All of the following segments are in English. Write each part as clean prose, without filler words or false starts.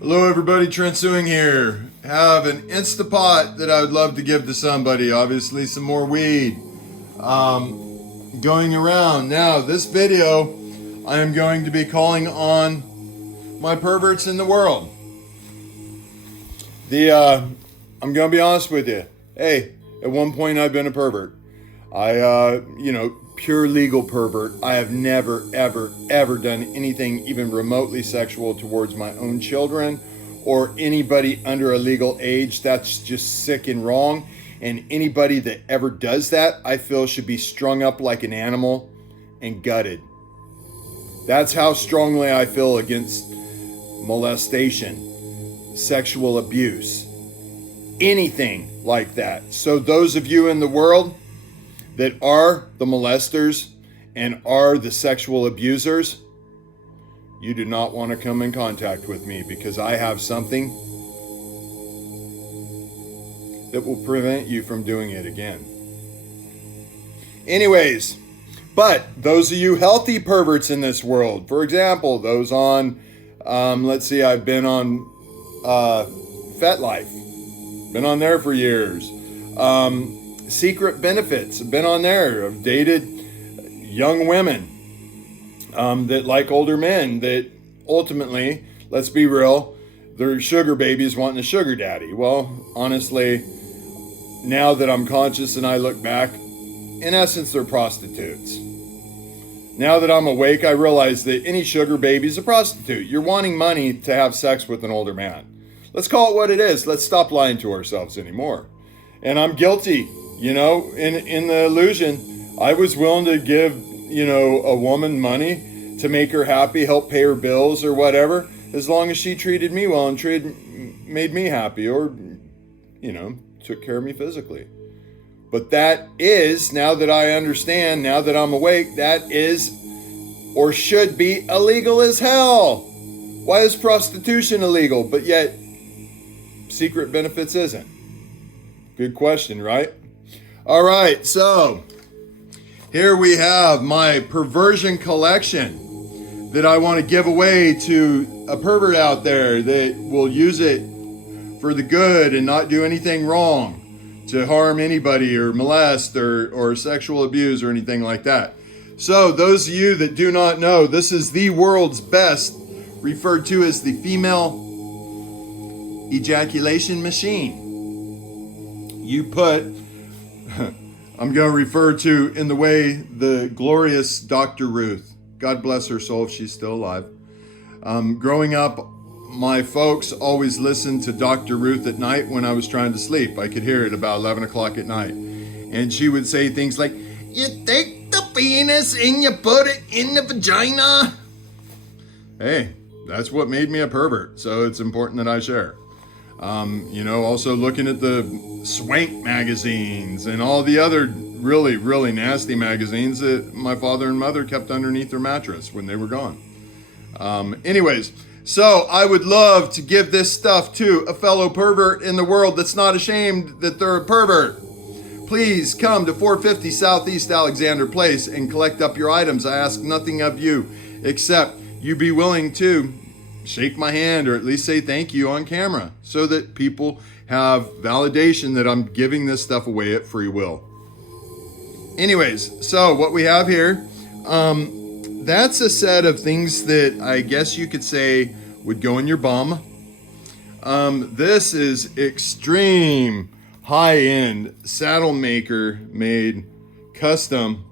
Hello everybody, Trent Suing here. Have an Instapot that I would love to give to somebody. Obviously some more weed going around. Now this video, I am going to be calling on my perverts in the world. I'm going to be honest with you. Hey, at one point I've been a pervert. Pure legal pervert. I have never, ever done anything even remotely sexual towards my own children or anybody under a legal age. That's just sick and wrong. And anybody that ever does that, I feel should be strung up like an animal and gutted. That's how strongly I feel against molestation, sexual abuse, anything like that. So those of you in the world that are the molesters and are the sexual abusers, you do not want to come in contact with me because I have something that will prevent you from doing it again. Anyways, but those of you healthy perverts in this world, for example, those on, I've been on FetLife, been on there for years. Secret benefits, I've been on there. I've dated young women that like older men that ultimately, let's be real, they're sugar babies wanting a sugar daddy. Well, honestly, now that I'm conscious and I look back, in essence, they're prostitutes. Now that I'm awake, I realize that any sugar baby is a prostitute. You're wanting money to have sex with an older man. Let's call it what it is. Let's stop lying to ourselves anymore. And I'm guilty. In the illusion, I was willing to give, a woman money to make her happy, help pay her bills or whatever, as long as she treated me well and made me happy or, took care of me physically. But that is, now that I understand, now that I'm awake, that is or should be illegal as hell. Why is prostitution illegal, but yet secret benefits isn't? Good question, right? All right, so here we have my perversion collection that I want to give away to a pervert out there that will use it for the good and not do anything wrong to harm anybody or molest or sexual abuse or anything like that. So those of you that do not know, this is the world's best, referred to as the female ejaculation machine. You put, I'm going to refer to in the way the glorious Dr. Ruth, God bless her soul if she's still alive. Growing up, my folks always listened to Dr. Ruth at night when I was trying to sleep. I could hear it about 11 o'clock at night. And she would say things like, you take the penis and you put it in the vagina. Hey, that's what made me a pervert. So it's important that I share. Also looking at the swank magazines and all the other really, really nasty magazines that my father and mother kept underneath their mattress when they were gone. So I would love to give this stuff to a fellow pervert in the world that's not ashamed that they're a pervert. Please come to 450 Southeast Alexander Place and collect up your items. I ask nothing of you except you be willing to shake my hand or at least say thank you on camera so that people have validation that I'm giving this stuff away at free will. Anyways, so what we have here, that's a set of things that I guess you could say would go in your bum. This is extreme high-end saddle maker made custom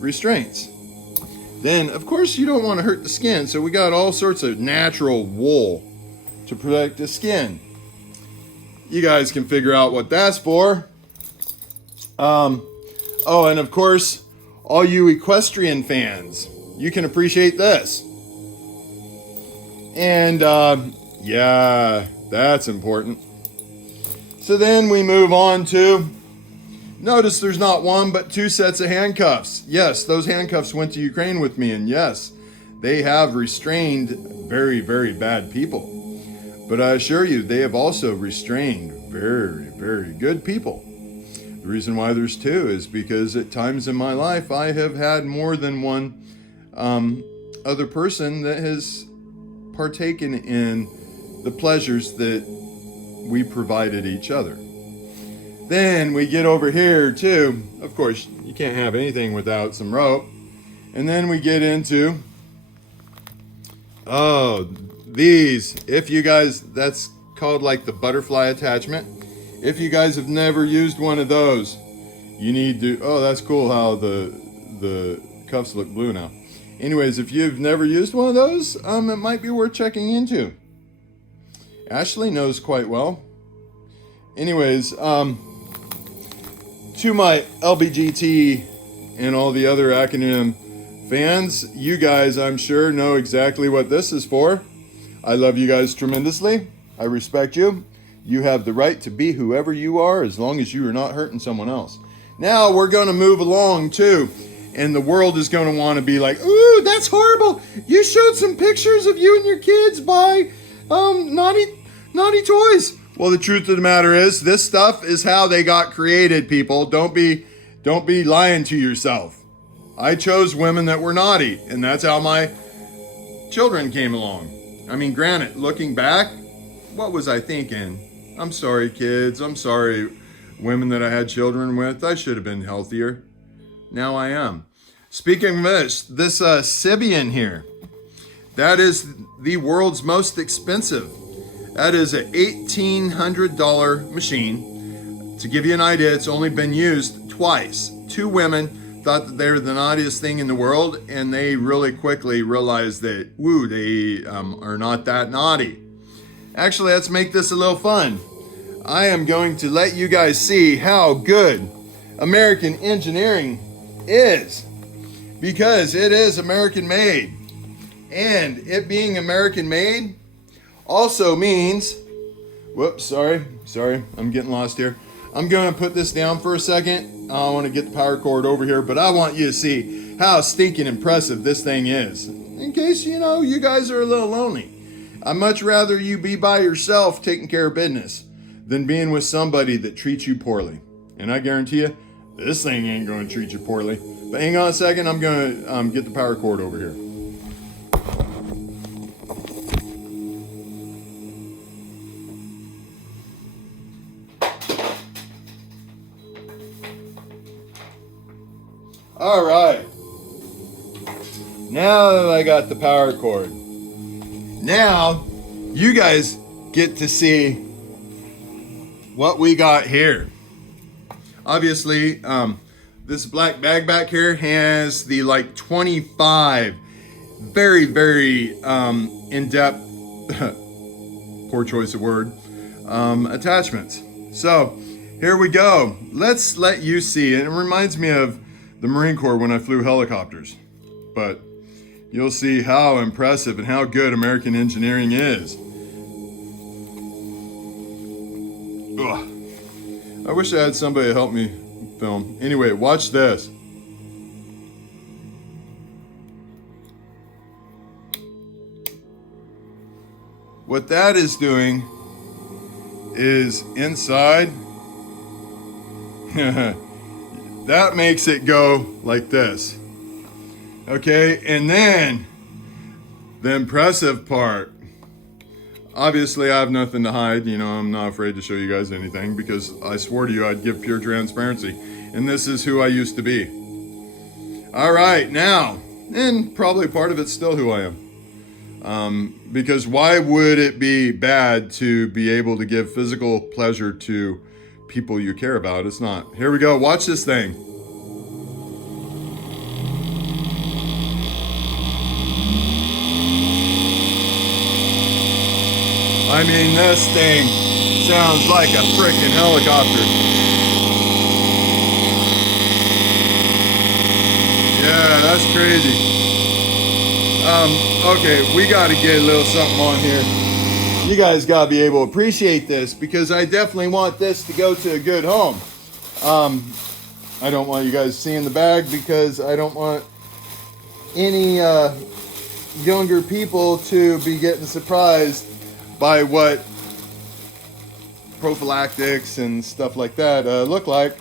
restraints. Then, of course, you don't want to hurt the skin, so we got all sorts of natural wool to protect the skin. You guys can figure out what that's for. And of course, all you equestrian fans, you can appreciate this. And, yeah, that's important. So then we move on to, notice there's not one but two sets of handcuffs. Yes, those handcuffs went to Ukraine with me, and yes, they have restrained very, very bad people. But I assure you, they have also restrained very, very good people. The reason why there's two is because at times in my life, I have had more than one other person that has partaken in the pleasures that we provided each other. Then we get over here too. Of course, you can't have anything without some rope. And then we get into, these, if you guys, that's called like the butterfly attachment. If you guys have never used one of those, you need to, that's cool how the cuffs look blue now. Anyways, if you've never used one of those, it might be worth checking into. Ashley knows quite well. Anyways, to my LBGT and all the other acronym fans, you guys, I'm sure, know exactly what this is for. I love you guys tremendously. I respect you. You have the right to be whoever you are as long as you are not hurting someone else. Now we're going to move along too. And the world is going to want to be like, ooh, that's horrible. You showed some pictures of you and your kids buy naughty toys. Well, the truth of the matter is, this stuff is how they got created, people. Don't be lying to yourself. I chose women that were naughty, and that's how my children came along. I mean, granted, looking back, what was I thinking? I'm sorry, kids. I'm sorry, women that I had children with. I should have been healthier. Now I am. Speaking of this Sibian here, that is the world's most expensive. That is an $1,800 machine. To give you an idea, it's only been used twice. Two women thought that they were the naughtiest thing in the world, and they really quickly realized that, they are not that naughty. Actually, let's make this a little fun. I am going to let you guys see how good American engineering is, because it is American made. And it being American made also means, sorry, I'm getting lost here. I'm going to put this down for a second. I want to get the power cord over here, but I want you to see how stinking impressive this thing is. In case, you guys are a little lonely. I'd much rather you be by yourself taking care of business than being with somebody that treats you poorly. And I guarantee you, this thing ain't going to treat you poorly. But hang on a second, I'm going to get the power cord over here. All right. Now that I got the power cord, now you guys get to see what we got here. Obviously, this black bag back here has the 25 very, very in-depth, poor choice of word, attachments. So here we go. Let's let you see. And it reminds me of the Marine Corps when I flew helicopters. But you'll see how impressive and how good American engineering is. Ugh. I wish I had somebody to help me film. Anyway, watch this. What that is doing is inside, that makes it go like this. Okay, and then the impressive part. Obviously, I have nothing to hide. I'm not afraid to show you guys anything because I swore to you I'd give pure transparency. And this is who I used to be. All right, now, and probably part of it's still who I am. Because why would it be bad to be able to give physical pleasure to people you care about? It's not. Here we go. Watch this thing. I mean, this thing sounds like a freaking helicopter. Yeah, that's crazy. Okay, we got to get a little something on here. You guys got to be able to appreciate this because I definitely want this to go to a good home. I don't want you guys seeing the bag because I don't want any younger people to be getting surprised by what prophylactics and stuff like that look like,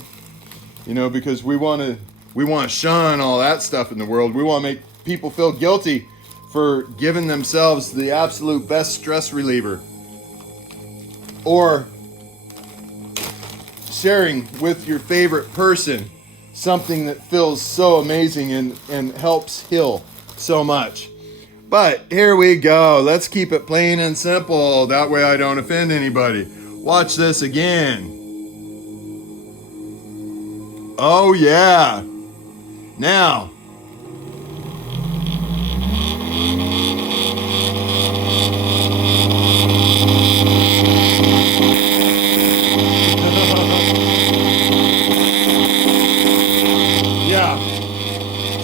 because we want to shun all that stuff in the world. We want to make people feel guilty for giving themselves the absolute best stress reliever, or sharing with your favorite person something that feels so amazing and helps heal so much. But here we go. Let's keep it plain and simple. That way I don't offend anybody. Watch this again. Oh yeah. Now, yeah.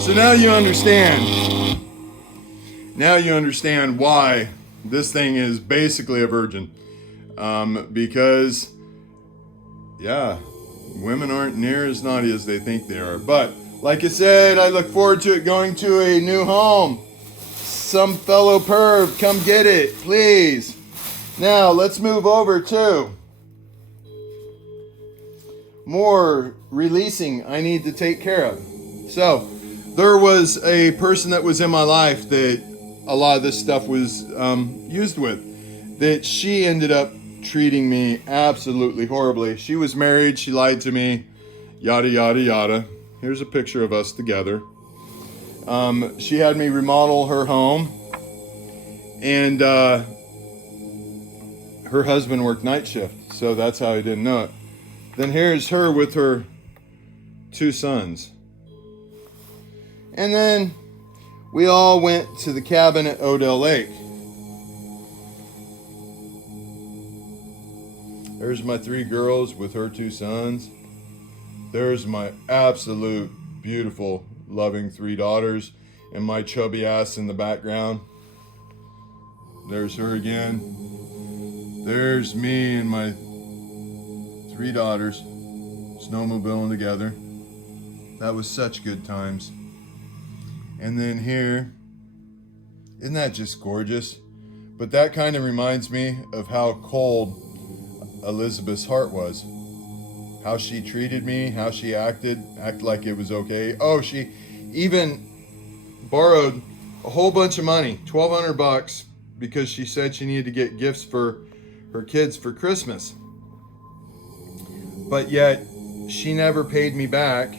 So now you understand. Now you understand why this thing is basically a virgin. Because, yeah, women aren't near as naughty as they think they are. But, like I said, I look forward to it going to a new home. Some fellow perv, come get it, please. Now, let's move over to more releasing I need to take care of. So, there was a person that was in my life that a lot of this stuff was used with, that she ended up treating me absolutely horribly. She was married, she lied to me, yada, yada, yada. Here's a picture of us together. She had me remodel her home, and her husband worked night shift, so that's how I didn't know it. Then here's her with her 2 sons. And then we all went to the cabin at Odell Lake. There's my 3 girls with her 2 sons. There's my absolute beautiful, loving 3 daughters, and my chubby ass in the background. There's her again. There's me and my 3 daughters snowmobiling together. That was such good times. And then here, isn't that just gorgeous? But that kind of reminds me of how cold Elizabeth's heart was. How she treated me, how she acted like it was okay. Oh, she even borrowed a whole bunch of money, $1,200, because she said she needed to get gifts for her kids for Christmas. But yet, she never paid me back.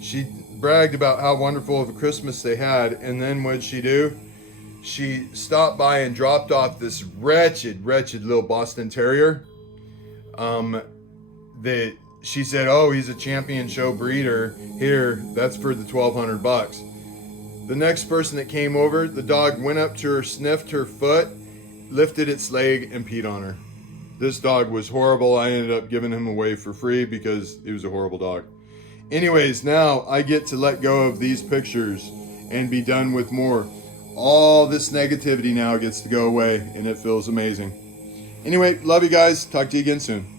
She bragged about how wonderful of a Christmas they had, and then what'd she do? She stopped by and dropped off this wretched little Boston Terrier that she said, oh, he's a champion show breeder. Here, that's for the $1,200. The next person that came over, the dog went up to her, sniffed her foot, lifted its leg, and peed on her. This dog was horrible. I ended up giving him away for free because he was a horrible dog. Anyways, now I get to let go of these pictures and be done with more. All this negativity now gets to go away, and it feels amazing. Anyway, love you guys. Talk to you again soon.